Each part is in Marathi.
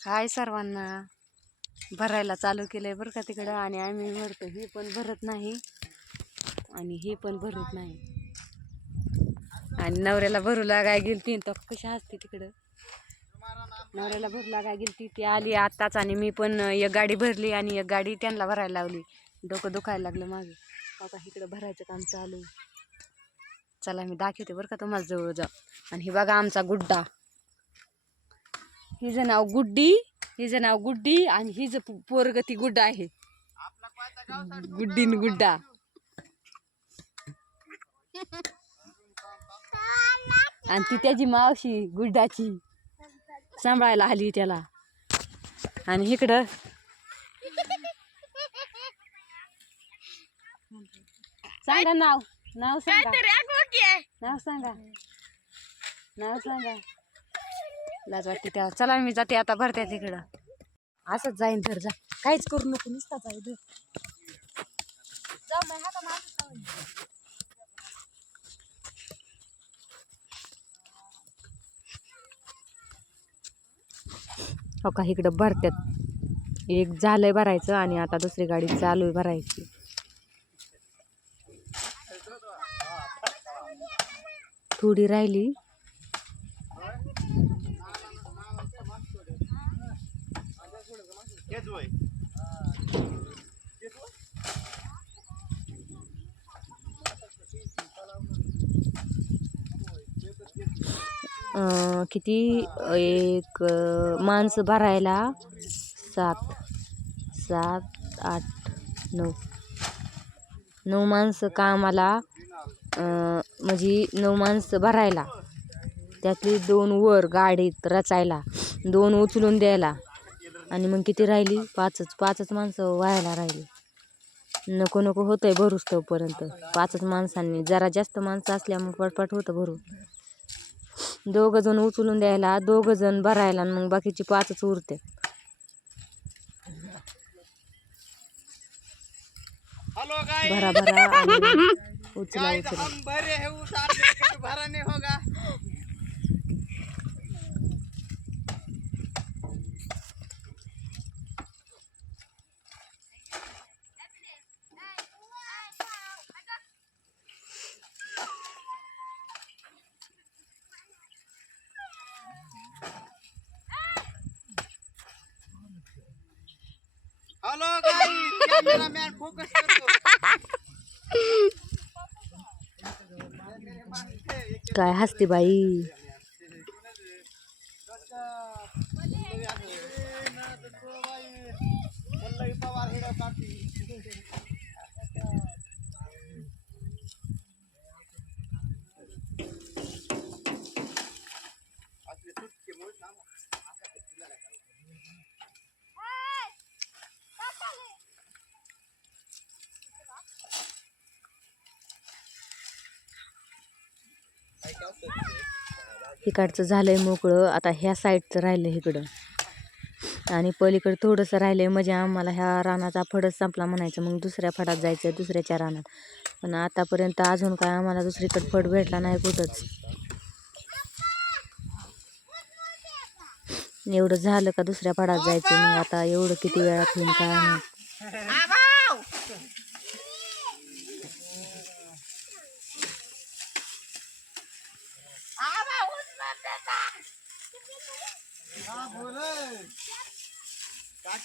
हाय सर्वांना. भरायला चालू केलंय बरं का तिकडं आणि आम्ही भरतो ही पण भरत नाही आणि ही पण भरत नाही. आणि नवऱ्याला भरू लागाय गेलती तो कशी असते तिकडं. नवऱ्याला भरू लागाय गेलती ती. आली आत्ताच आणि मी पण एक गाडी भरली आणि एक गाडी त्यांना भरायला लावली. डोकं दुखायला लागलं मागे. आता इकडं भरायचं काम चालू चला मी दाखवते बरं का तुम्हाला जवळ जा आणि हे बघा आमचा गुड्डा. हिचं नाव गुड्डी हिचं नाव गुड्डी आणि हिचं पो- पोरग ती गुड्डा आहे. गुड्डीन गुड्डा. आणि ती त्याची मावशी गुड्डाची सांभाळायला आली त्याला. आणि इकडं सांगा नाव नाव सांगा. नाव सांगा. नाव सांगा. लाज वाटते त्या चला मी जाते आता भरते तिकडं. असंच जाईन तर जा. काहीच करू नको नुसता जाऊ दे जाऊ हाता हो का इकडं भरत्यात. एक झालंय भरायचं आणि आता दुसरी गाडी चालू आहे भरायची. थोडी राहिली. किती एक माणसं भरायला? सात. सात आठ नऊ. नऊ माणसं कामाला म्हणजे नऊ माणसं भरायला. त्यातली दोन वर गाडीत रचायला दोन उचलून द्यायला. आणि मग किती राहिली? पाचच. पाचच माणसं व्हायला राहिली. नको नको होतंय भरूच तोपर्यंत. पाचच माणसांनी. जरा जास्त माणसं असल्यामुळे पटपट होतं भरून. दोघं जण उचलून द्यायला दोघं जण भरायला आणि मग बाकीची पाचच उरते. भरा भरा उचला उचला. हम भरे उतार के भरा नहीं होगा. गाइस कैमरामैन फोकस करो काय हसते बाई? इकडचं झालंय मोकळं. आता ह्या साईडचं राहिलं इकडं. आणि पलीकडं थोडंसं राहिलंय म्हणजे आम्हाला ह्या रानाचा फडच संपला म्हणायचं. मग दुसऱ्या फडात जायचं दुसऱ्याच्या रानात. पण आतापर्यंत अजून काय आम्हाला दुसरीकडे फड भेटला नाही कुठंच. एवढं झालं का दुसऱ्या फडात जायचं? मग आता एवढं किती वेळात होईल काय नाही हा बोल काय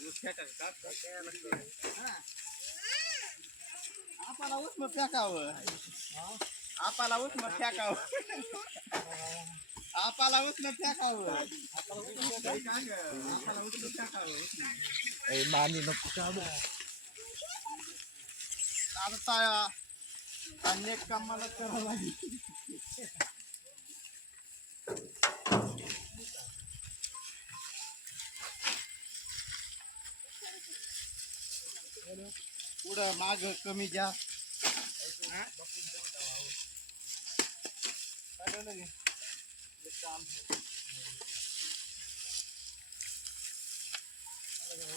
कसं आपल्याला ऊस फेकायचं का हा. आपल्याला ऊस मग फेकावं आपल्याला ऊस मग फेकावं आपल्याला ऊस मग फेकावं काय गं? आपल्याला ऊस मग फेकावं मानी नको आता ता- अनेक कामाला करावं लागेल पुढं माग कमी जास्त हाय. हाय. बरं जावं लागेल काम.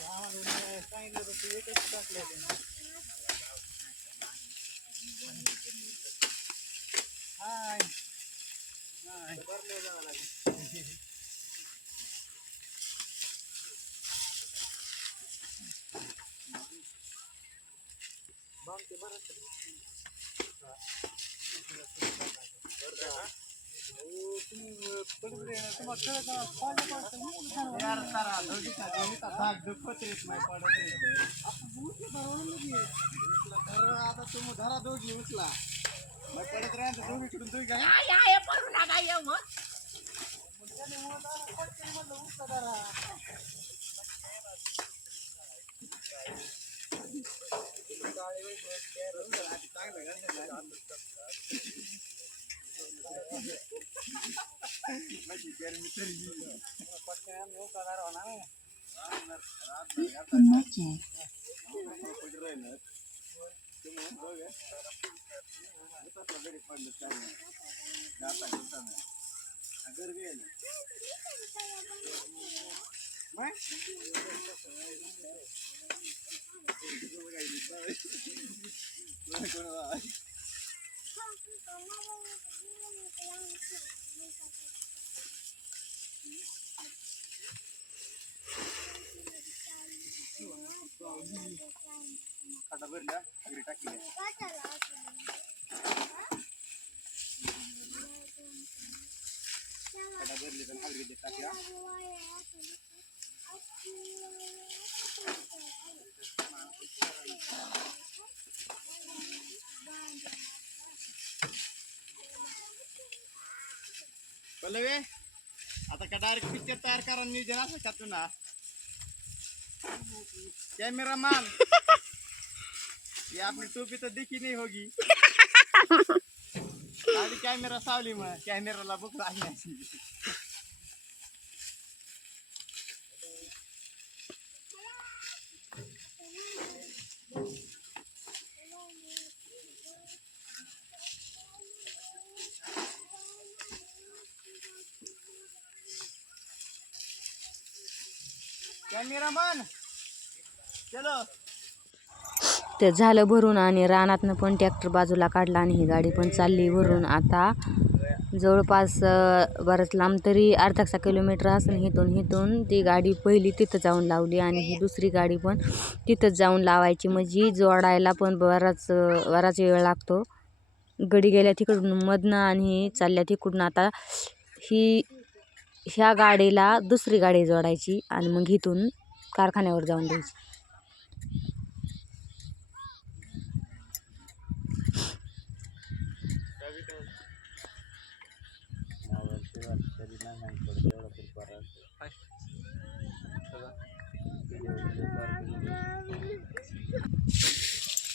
आम्हाला सांगितलं होतं ते एकच टाकलं होतं. हाय हाय यार तारा दोघी दोघी धाक दुखत येत नाही पडत तर आता तुम्ही धरा दोघी उचला मग पडत राहणार दोघीकडून दोघी काय खाता भरला घरी टाकली खाता भरली तर हलगी टाकल्या पल्लवी आता का डायरेक्ट पिक्चर तयार करा नियोजन असं का तू ना कॅमेरामॅन ये आपली टोपी तो दिखी नहीं होगी. आधी कॅमेरा सावली मग कॅमेराला बुक लागण्याची ते झालं भरून आणि रानातनं पण ट्रॅक्टर बाजूला काढला आणि ही गाडी पण चालली भरून. आता जवळपास बरंच लांब तरी अर्धा सहा किलोमीटर असून हिथून हिथून. ती गाडी पहिली तिथं जाऊन लावली आणि ही दुसरी गाडी पण तिथंच जाऊन लावायची. म्हणजे जोडायला पण बराच बराच वेळ लागतो. गडी गेल्या तिकडून मधनं आणि चालल्या तिकडून. आता ही ह्या गाडीला दुसरी गाडी जोडायची आणि मग इथून कारखान्यावर जाऊन द्यायची.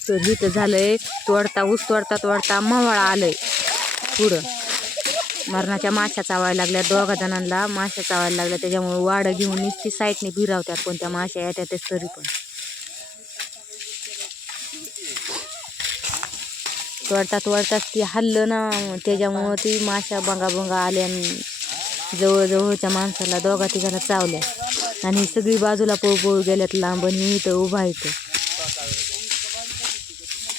तर इथं झालंय तोडता ऊस तोडता तोडता मवाळा आलंय. पुढं. मरणाच्या माश्या चावायला लागल्या. दोघा जणांना माश्या चावायला लागल्या. त्याच्यामुळे वाडं घेऊन नुसती साईडने भिरावतात पण त्या माश्या येतातच तरी पण. तोडता वळतात ती हल्लं ना. त्याच्यामुळं ती माश्या बंगा बंगा आल्या आणि जवळजवळच्या माणसाला दोघा तिघाला चावल्या. आणि सगळी बाजूला पळू पळू गेल्यात. लांब आणि इथं उभा इथं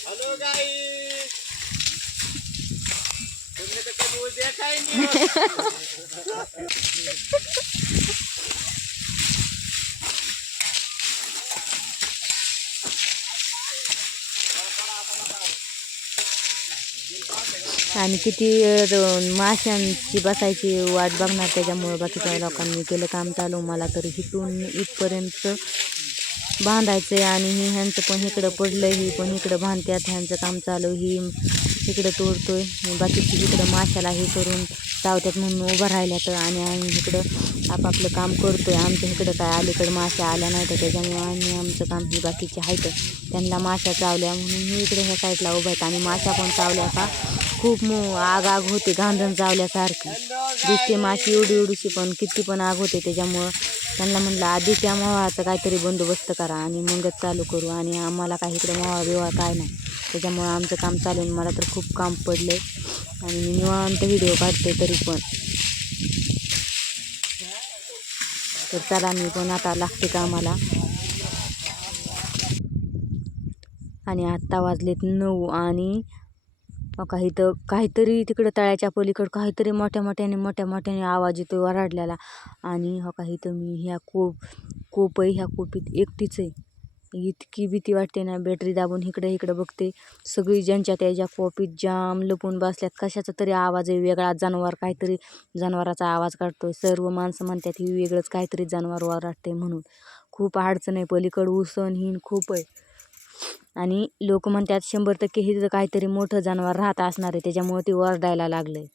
हेलो गाइस तुमने तो कभी वो देखा ही नहीं आणि किती माशांची बसायची वाट बघणार त्याच्यामुळं बाकीच्या लोकांनी केलं काम चालू. मला तर इथून इथपर्यंत बांधायचं आहे आणि ह्यांचं पण इकडं पडलं ही पण इकडं बांधतात ह्यांचं काम चालू. ही इकडं तोडतोय. बाकीची इकडं माशाला हे करून चावतात म्हणून उभं राहिल्यात आणि आम्ही इकडं आपापलं काम करतोय. आमच्या इकडं काय अलीकडं माश्या आल्या नाही तर त्याच्यामुळे आम्ही आमचं काम हे बाकीचे आहेत. त्यांना माश्या चावल्या म्हणून मी इकडे ह्या साईडला उभं आहेत. आणि माश्या पण चावल्या का खूप मो आग आग होते गांधण चावल्यासारखी. दिसते माशी एवढी एवढीशी पण किती पण आग होते त्याच्यामुळं त्यांना म्हटलं आधी त्या मोहाचा काहीतरी बंदोबस्त करा आणि मगच चालू करू आणि आम्हाला काही इकडे मोहा बिवा काय नाही. त्याच्यामुळं आमचं काम चालू आहे मला तर खूप काम पडलं आहे आणि मी निवांत व्हिडिओ काढते तरी पण. तर चला मी पण आता लागते कामाला. आणि आत्ता वाजलेत नऊ आणि काही तर काहीतरी तिकडं तळ्याच्या पलीकडं काहीतरी मोठ्या मोठ्याने मोठ्या मोठ्याने आवाज येतो वराडलेला आणि हो काही तर मी ह्या कोप कोप आहे ह्या कोपीत एकटीच आहे. इतकी भीती वाटते ना बॅटरी दाबून इकडे इकडं बघते. सगळी ज्यांच्या त्याच्या कॉपीत जाम लपून बसल्यात कशाचा तरी आवाज आहे वेगळा जनावर काहीतरी जनावराचा आवाज काढतोय. सर्व माणसं म्हणतात ही वेगळंच काहीतरी जनावर वाटते म्हणून. खूप अडचण आहे पलीकडं उसण हिन खूप आहे. आणि लोक म्हणतात शंभर टक्के हे काहीतरी मोठं जनावर राहत असणार आहे त्याच्यामुळं ते ओरडायला लागलं आहे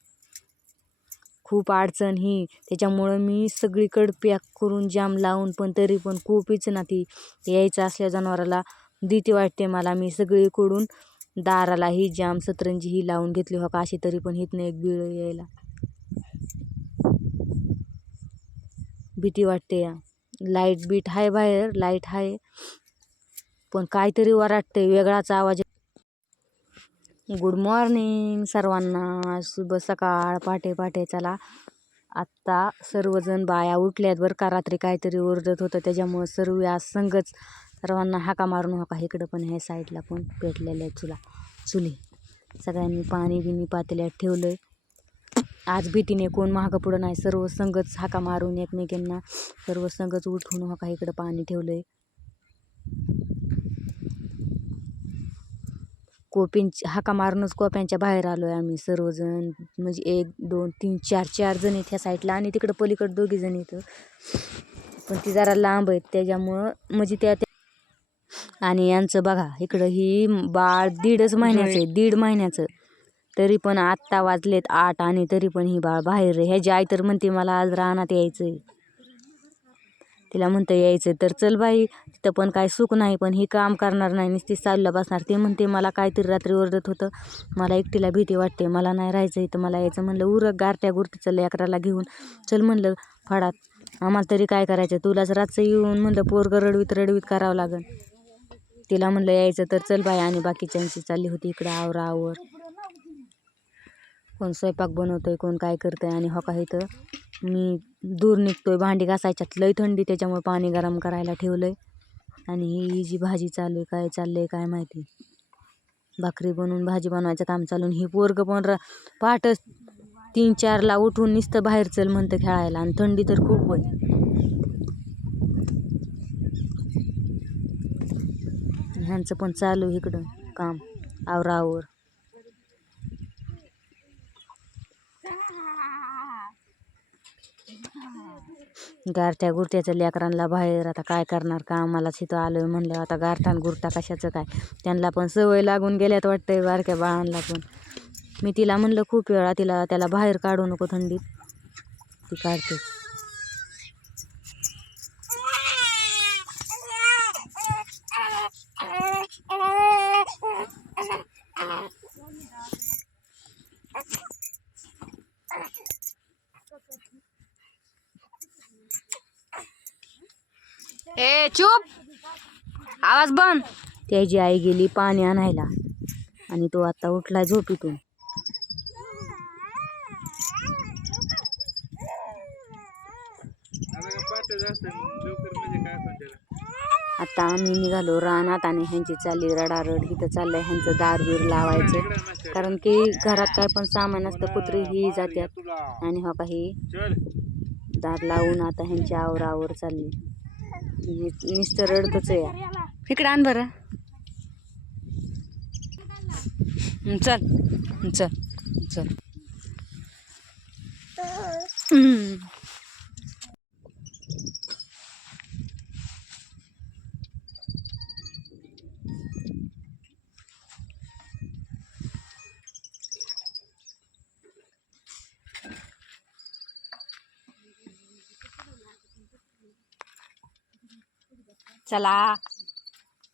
खूप अडचण ही. त्याच्यामुळं मी सगळीकडं पॅक करून जाम लावून पण तरी पण खूपच ना ती यायचं असल्या जनावराला भीती वाटते मला. मी सगळीकडून दाराला ही जाम सतरंजी ही लावून घेतली हो का? अशी तरी पण हिथनं एक बिळ यायला. भीती वाटते या. लाइट बीट आहे बाहेर लाइट आहे पण काहीतरी वराटते वेगळाच आवाज गुड मॉर्निंग सर्वांना. शुभ सकाळ. पहाटे पहाटे चला. आत्ता सर्वजण बाया उठल्यात बरं का. रात्री काहीतरी ओरडत होतं. त्याच्यामुळं सर्व या संगच सर्वांना हाका मारून हाका. इकडं पण ह्या साईडला पण पेटलेल्या चुला चुली. सगळ्यांनी पाणी बिणी पातेल्यात ठेवलं आज भीतीने कोण महाग पुढं नाही. सर्व संगच हाका मारून एकमेकींना सर्व संगच उठून हाका इकडं पाणी ठेवलं आहे कोपीं हाका मारूनच कोप्यांच्या बाहेर आलो आहे आम्ही सर्वजण. म्हणजे एक दोन तीन चार चार जण आहेत ह्या साईडला आणि तिकडं पलीकडं दोघी जण येतं पण ती जरा लांब आहेत त्याच्यामुळं म्हणजे त्या आणि यांचं बघा इकडं ही बाळ दीडच महिन्याचं आहे दीड महिन्याचं. तरी पण आत्ता वाजलेत आठ आणि तरी पण ही बाळ बाहेर ह्याची आई तर म्हणते मला आज रानात यायचं आहे तिला म्हणतं यायचं तर चल बाई तिथं पण काय सुख नाही पण ही काम करणार नाही नुसती चालला बसणार. ते म्हणते मला काहीतरी रात्री ओरडत होतं मला एकटीला भीती वाटते मला नाही राहायचं इथं मला यायचं म्हणलं उरक गारट्या गुरटीचं अकराला घेऊन. चल म्हणलं फाडात आम्हाला तरी काय करायचं तुलाच रातचं येऊन म्हणलं पोरगं रडवीत रडवीत करावं लागन. तिला म्हणलं यायचं तर चल बाई आणि बाकीच्यांची चालली होती इकडं आवर आवर. कोण स्वयंपाक बनवतोय कोण काय करतंय आणि हो का इथं मी दूर निघतो आहे भांडी घासायच्यात. लय थंडी त्याच्यामुळे पाणी गरम करायला ठेवलं आहे आणि ही ही जी भाजी चालू आहे काय चाललं आहे काय माहिती. भाकरी बनवून भाजी बनवायचं काम चालून ही पोरग पण र पहाटच तीन चारला उठून नुसतं बाहेर चल म्हणतं खेळायला. आणि थंडी तर खूप होईल ह्यांचं पण चालू आहे इकडं काम. आवरावर. गारठ्या गुरट्याचं लेकरांना बाहेर आता काय करणार? का आम्हाला तिथं आहे म्हणलं आता गारठान गुरटा कशाचं काय? त्यांना पण सवय लागून गेल्यात वाटतंय बारक्या बाळांना पण. मी तिला म्हणलं खूप वेळा तिला त्याला बाहेर काढू नको थंडीत. ती काढते चुप. आवाज बंद. त्याची आई गेली पाणी आणायला. आणि तो आता उठला झोपीतून. आता म्हणजे आम्ही निघालो रानात आणि ह्यांची चालली रडारड इथं चाललंय. ह्यांचं दार बीर लावायचं. कारण की घरात काय पण सामान असतं कुत्री ही जात्यात. आणि हो काही दार लावून आता ह्यांची आवरावर चालली. नुसतं रडतच आहे. या. इकडं आण बरं. चल. चल. चल. चला.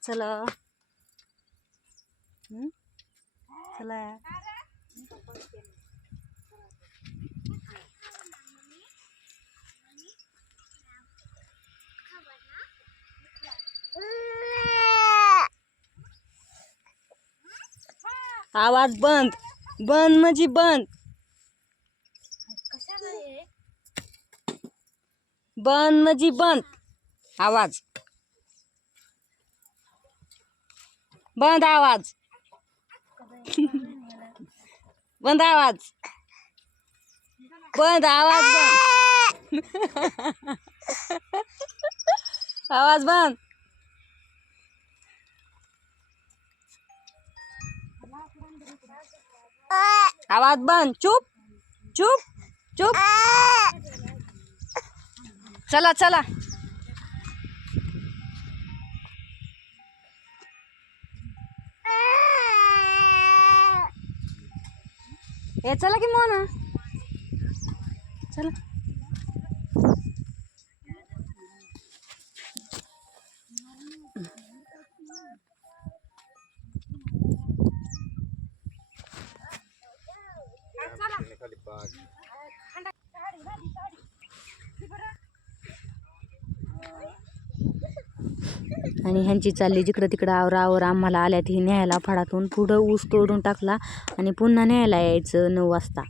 चला? चला. आवाज बंद. बंद म्हणजे बंद. बंद म्हणजे बंद. आवाज. बंद आवाज. बंद आवाज. बंद आवाज बंद. आवाज बंद. आवाज बंद. चुप. चुप. चुप. चला चला. हे चला की मोना. चला. आणि ह्यांची चालली जिकडं तिकडं आवरा आवर आम्हाला आल्यात ती न्यायला फडातून पुढं ऊस तोडून टाकला आणि पुन्हा न्यायला यायचं नऊ वाजता.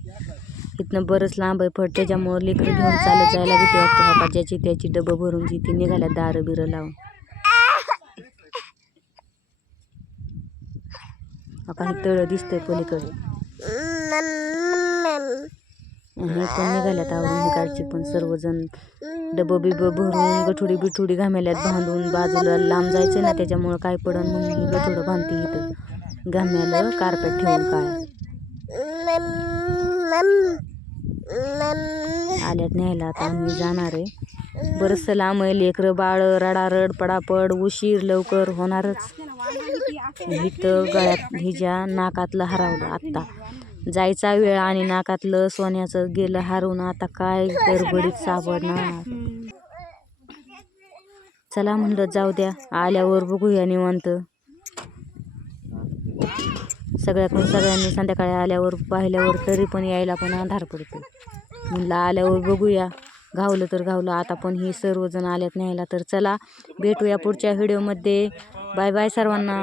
इथनं बरंच लांब आहे फड त्याच्यामुळं लेकरं घेऊन चालत जायला भीती वाटते. बाबा ज्याची त्याची डबं भरून जी ती निघाल्या दारं बिरं लावून. आपण तळं दिसतंय पलीकडे. हे पण निघाल्यात आवरून इकडची पण सर्वजण. डबं बिबं भरून गठुडी बिठुडी घामेल्यात बांधून बाजूला लांब जायचं ना त्याच्यामुळं काय पडन म्हणून गठुडं बांधते इथं घाम्याला कार्पेट ठेवून काय. आल्यात न्यायला आता आम्ही जाणार आहे. बरंचसं लांब आहे लेकरं बाळ रडारड पडापड उशीर लवकर होणारच. इथं गळ्यात हिच्या नाकातलं हरवलं आत्ता. जायचा वेळ आणि नाकातलं सोन्याचं गेलं हरवून आता काय गडबडीत सापडणार चला म्हणलं जाऊ द्या. आल्यावर बघूया निवांत. सगळ्याकडून सगळ्यांनी संध्याकाळी आल्यावर पाहिल्यावर तरी पण यायला पण अंधार पडतो. म्हणलं आल्यावर बघूया. घावलं तर घावलं. आता पण ही सर्वजण आल्यात न्यायला. तर चला भेटूया पुढच्या व्हिडिओमध्ये. बाय बाय सर्वांना.